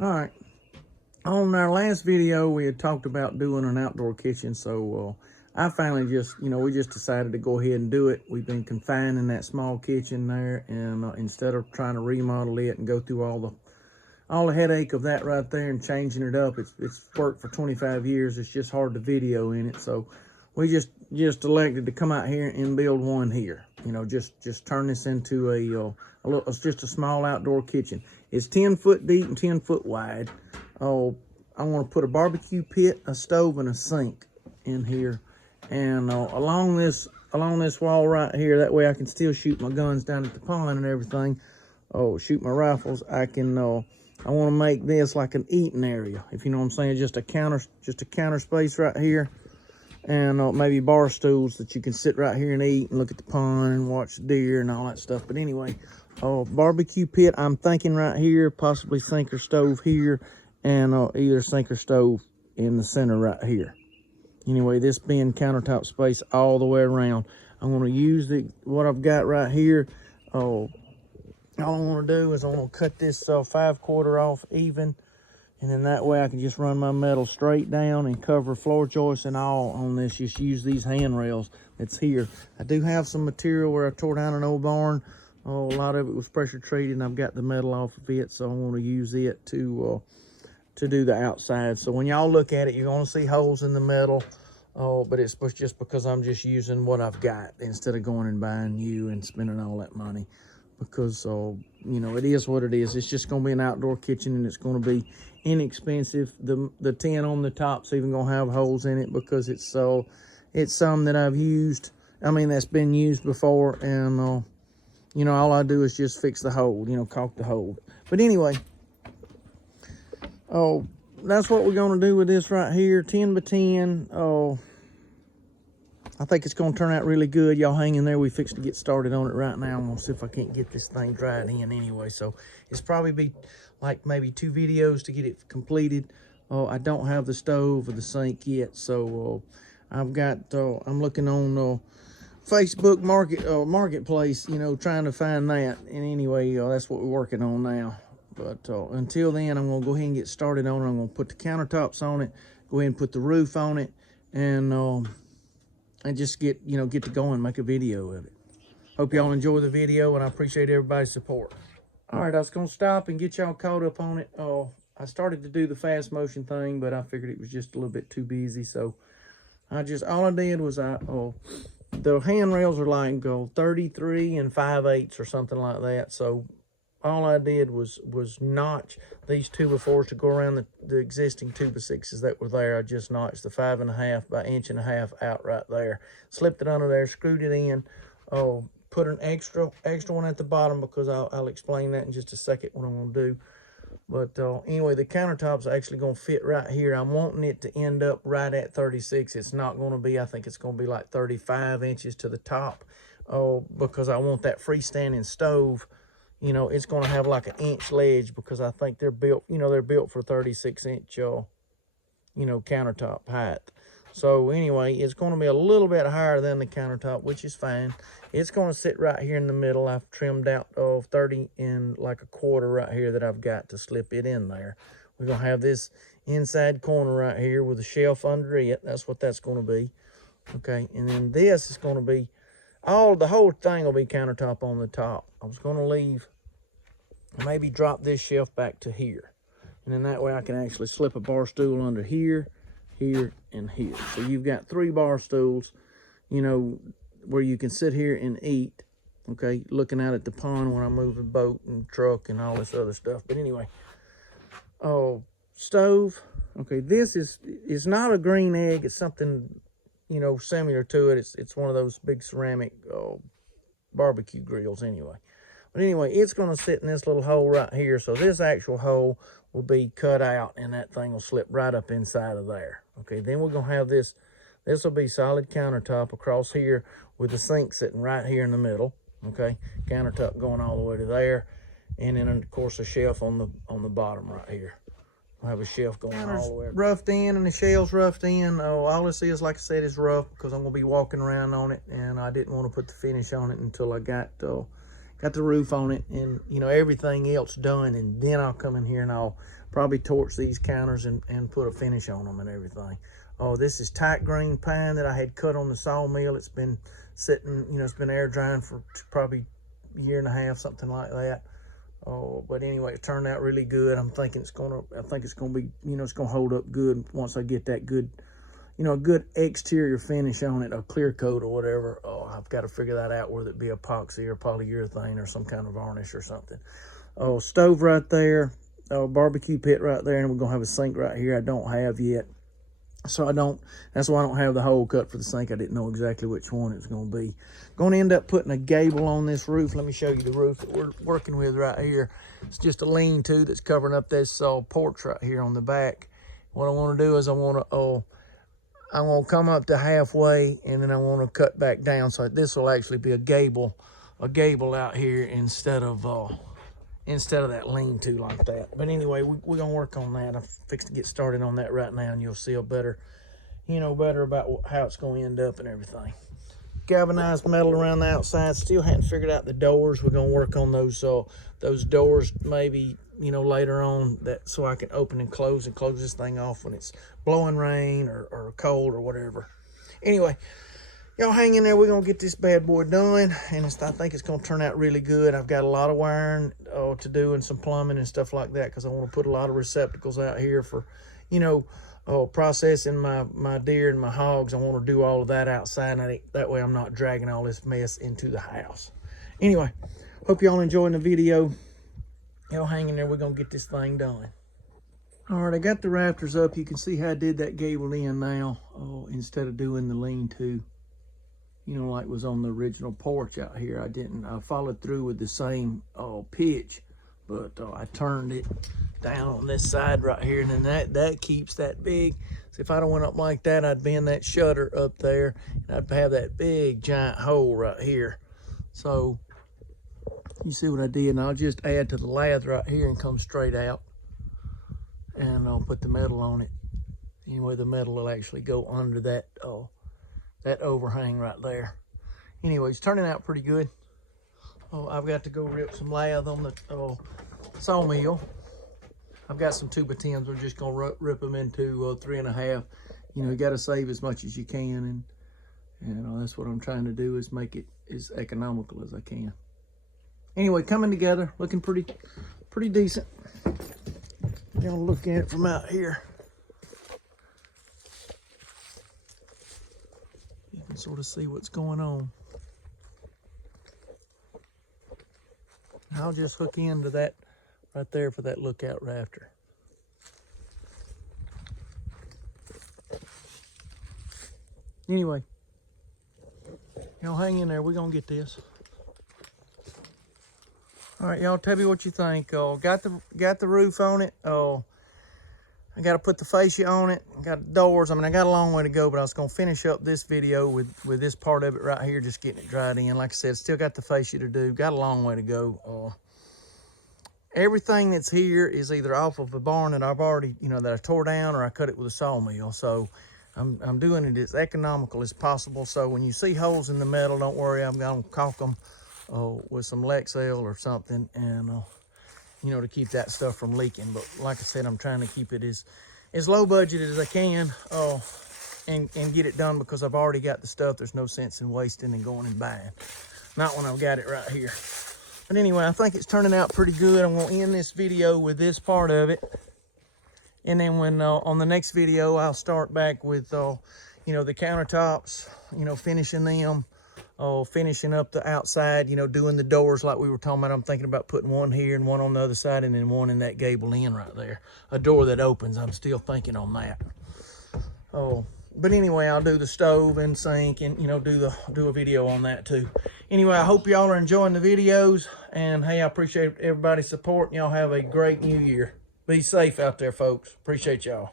All right. On our last video, we had talked about doing an outdoor kitchen, so I finally we just decided to go ahead and do it. We've been confined in that small kitchen there, and instead of trying to remodel it and go through all the headache of that right there and changing it up, it's worked for 25 years. It's just hard to video in it, so we just elected to come out here and build one here. Just turn this into it's just a small outdoor kitchen. It's 10 foot deep and 10 foot wide. Oh, I want to put a barbecue pit, a stove, and a sink in here, and along this wall right here. That way I can still shoot my guns down at the pond and everything. Shoot my rifles. I want to make this like an eating area, if you know what I'm saying. Just a counter space right here, and maybe bar stools that you can sit right here and eat and look at the pond and watch the deer and all that stuff. But anyway, barbecue pit, I'm thinking right here, possibly sink or stove here, and either sink or stove in the center right here. Anyway, this being countertop space all the way around. I'm going to use what I've got right here. All I want to do is I'm going to cut this 5/4 off even, and then that way I can just run my metal straight down and cover floor joists and all on this. Just use these handrails that's here. I do have some material where I tore down an old barn. A lot of it was pressure treated, and I've got the metal off of it, so I want to use it to do the outside. So when y'all look at it, you're going to see holes in the metal. But it's just because I'm just using what I've got instead of going and buying new and spending all that money. Because it is what it is. It's just going to be an outdoor kitchen, and it's going to be inexpensive. The tin on the top's even going to have holes in it because it's some that I've used. I mean, that's been used before, and all I do is just fix the hole, caulk the hole. But anyway, that's what we're going to do with this right here, 10 by 10. I think it's going to turn out really good. Y'all hang in there. We fixed to get started on it right now. I'm going to see if I can't get this thing dried in anyway. So it's probably be like maybe 2 videos to get it completed. I don't have the stove or the sink yet. So I'm looking on Facebook Marketplace, trying to find that. And anyway, that's what we're working on now. But until then, I'm going to go ahead and get started on it. I'm going to put the countertops on it, go ahead and put the roof on it, and just get to go and make a video of it. Hope y'all enjoy the video, and I appreciate everybody's support. All right, I was going to stop and get y'all caught up on it. I started to do the fast motion thing, but I figured it was just a little bit too busy. So all I did was the handrails are like 33 and 5/8 or something like that. So all I did was notch these 2x4s to go around the existing 2x6s that were there. I just notched the 5.5 by 1.5 inch out right there. Slipped it under there, screwed it in. Put an extra one at the bottom because I'll explain that in just a second what I'm going to do. But anyway, the countertop's actually going to fit right here. I'm wanting it to end up right at 36. It's not going to be, I think it's going to be like 35 inches to the top. Because I want that freestanding stove. It's going to have like an inch ledge because I think they're built, they're built for 36-inch, countertop height. So anyway, it's going to be a little bit higher than the countertop, which is fine. It's going to sit right here in the middle. I've trimmed out 30 and like 1/4 right here that I've got to slip it in there. We're going to have this inside corner right here with a shelf under it. That's what that's going to be. Okay, and then this is going to be the whole thing will be countertop on the top. I was going to maybe drop this shelf back to here. And then that way I can actually slip a bar stool under here, here, and here. So you've got 3 bar stools, where you can sit here and eat, okay, looking out at the pond when I'm moving boat and truck and all this other stuff. But anyway, stove. Okay, this is not a green egg. It's something similar to it. It's one of those big ceramic barbecue grills anyway. But anyway, it's going to sit in this little hole right here. So this actual hole will be cut out, and that thing will slip right up inside of there. Okay, then we're going to have this. This will be solid countertop across here with the sink sitting right here in the middle. Okay, countertop going all the way to there. And then, of course, a shelf on the bottom right here. I'll have a shelf going all the way. Roughed in, and the shell's roughed in. All this is, like I said, is rough because I'm going to be walking around on it, and I didn't want to put the finish on it until I got got the roof on it, and you know, everything else done, and then I'll come in here and I'll probably torch these counters and put a finish on them and everything. Oh, this is tight green pine that I had cut on the sawmill. It's been sitting, you know, it's been air drying for probably a year and a half, something like that. Oh, but anyway, it turned out really good. I think it's gonna be, you know, it's gonna hold up good once I get that good, you know, a good exterior finish on it, a clear coat or whatever. Oh, I've got to figure that out, whether it be epoxy or polyurethane or some kind of varnish or something. Oh, stove right there. Oh, barbecue pit right there, and we're gonna have a sink right here I don't have yet. So that's why I don't have the hole cut for the sink. I didn't know exactly which one it's going to be. Going to end up putting a gable on this roof. Let me show you the roof that we're working with right here. It's just a lean-to that's covering up this porch right here on the back. What I want to do is I want to come up to halfway, and then I want to cut back down. So this will actually be a gable out here instead of that lean-to like that. But anyway, we're gonna work on that. I'm fixed to get started on that right now, and you'll see better about how it's gonna end up and everything. Galvanized metal around the outside. Still hadn't figured out the doors. We're gonna work on those doors maybe, you know, later on, that so I can open and close this thing off when it's blowing rain or cold or whatever. Anyway, y'all hang in there. We're gonna get this bad boy done, and I think it's gonna turn out really good. I've got a lot of wiring to do and some plumbing and stuff like that, because I want to put a lot of receptacles out here for, you know, processing my deer and my hogs. I want to do all of that outside, and that way I'm not dragging all this mess into the house. Anyway, hope y'all enjoying the video. Y'all hang in there. We're gonna get this thing done. All right, I got the rafters up. You can see how I did that gable in now, instead of doing the lean-to, you know, like was on the original porch out here. I followed through with the same pitch, but I turned it down on this side right here, and then that keeps that big. So if I'd have went up like that, I'd bend that shutter up there, and I'd have that big giant hole right here. So you see what I did, and I'll just add to the lath right here and come straight out, and I'll put the metal on it. Anyway, the metal will actually go under that overhang right there. Anyway, it's turning out pretty good. I've got to go rip some lath on the sawmill. I've got some 2x10s. We're just gonna rip them into 3.5. You know, you got to save as much as you can, and that's what I'm trying to do, is make it as economical as I can. Anyway, coming together, looking pretty decent. Gonna look at it from out here. You can sort of see what's going on. I'll just hook into that right there for that lookout rafter. Anyway, y'all hang in there. We're gonna get this. All right, y'all, tell me what you think. Got the roof on it. I got to put the fascia on it. Got the doors. I mean, I got a long way to go, but I was going to finish up this video with this part of it right here, just getting it dried in. Like I said, still got the fascia to do. Got a long way to go. Everything that's here is either off of a barn that I've already, you know, that I tore down, or I cut it with a sawmill. So I'm doing it as economical as possible. So when you see holes in the metal, don't worry. I'm going to caulk them with some Lexel or something, and you know, to keep that stuff from leaking. But like I said, I'm trying to keep it as low budget as I can, and get it done, because I've already got the stuff. There's no sense in wasting and going and buying. Not when I've got it right here. But anyway, I think it's turning out pretty good. I'm gonna end this video with this part of it, and then when on the next video, I'll start back with you know, the countertops, you know, finishing them. Finishing up the outside, you know, doing the doors like we were talking about. I'm thinking about putting one here and one on the other side, and then one in that gable end right there. A door that opens. I'm still thinking on that. But anyway, I'll do the stove and sink, and, you know, do a video on that too. Anyway, I hope y'all are enjoying the videos, and hey, I appreciate everybody's support, and y'all have a great new year. Be safe out there, folks. Appreciate y'all.